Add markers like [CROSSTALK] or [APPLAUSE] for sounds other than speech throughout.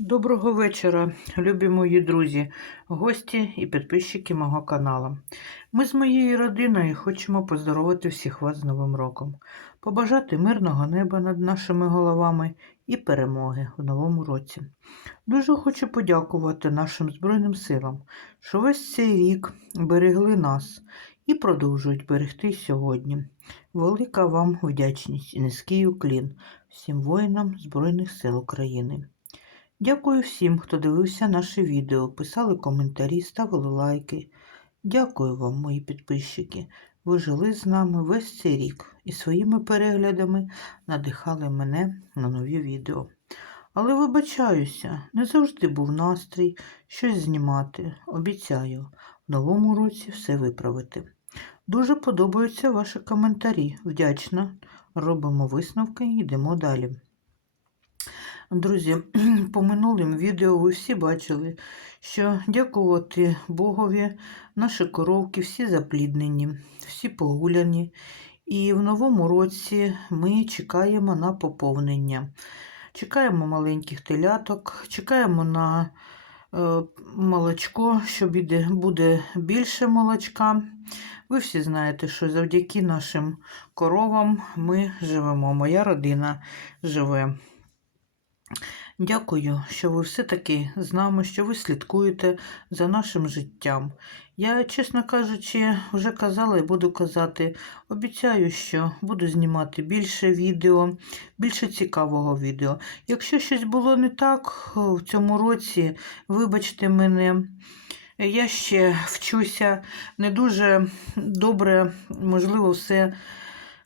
Доброго вечора, любі мої друзі, гості і підписчики мого каналу. Ми з моєю родиною хочемо поздоровити всіх вас з Новим роком, побажати мирного неба над нашими головами і перемоги в новому році. Дуже хочу подякувати нашим Збройним силам, що весь цей рік берегли нас і продовжують берегти сьогодні. Велика вам вдячність і низький уклін всім воїнам Збройних сил України. Дякую всім, хто дивився наше відео, писали коментарі, ставили лайки. Дякую вам, мої підписчики. Ви жили з нами весь цей рік і своїми переглядами надихали мене на нові відео. Але вибачаюся, не завжди був настрій щось знімати. Обіцяю, в новому році все виправити. Дуже подобаються ваші коментарі. Вдячна. Робимо висновки і йдемо далі. Друзі, [CLEARS THROAT] по минулим відео ви всі бачили, що дякувати Богові, наші коровки всі запліднені, всі погуляні. І в новому році ми чекаємо на поповнення. Чекаємо маленьких теляток, чекаємо на е, молочко, що буде, буде більше молочка. Ви всі знаєте, що завдяки нашим коровам ми живемо. Моя родина живе. Дякую, що ви все-таки з нами, що ви слідкуєте за нашим життям. Я, чесно кажучи, вже казала і буду казати, обіцяю, що буду знімати більше відео, більше цікавого відео. Якщо щось було не так в цьому році, вибачте мене. Я ще вчуся не дуже добре, можливо, все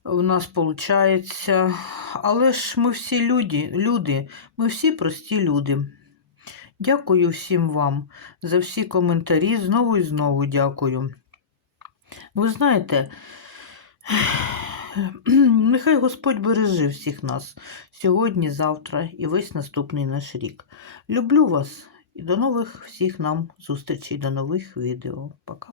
в нас виходить. Але ж ми всі люди, люди, ми всі прості люди. Дякую всім вам за всі коментарі. Знову і знову дякую. Ви знаєте, [CLEARS THROAT] нехай Господь береже всіх нас сьогодні, завтра і весь наступний наш рік. Люблю вас і до нових всіх нам зустрічей, до нових відео. Пока.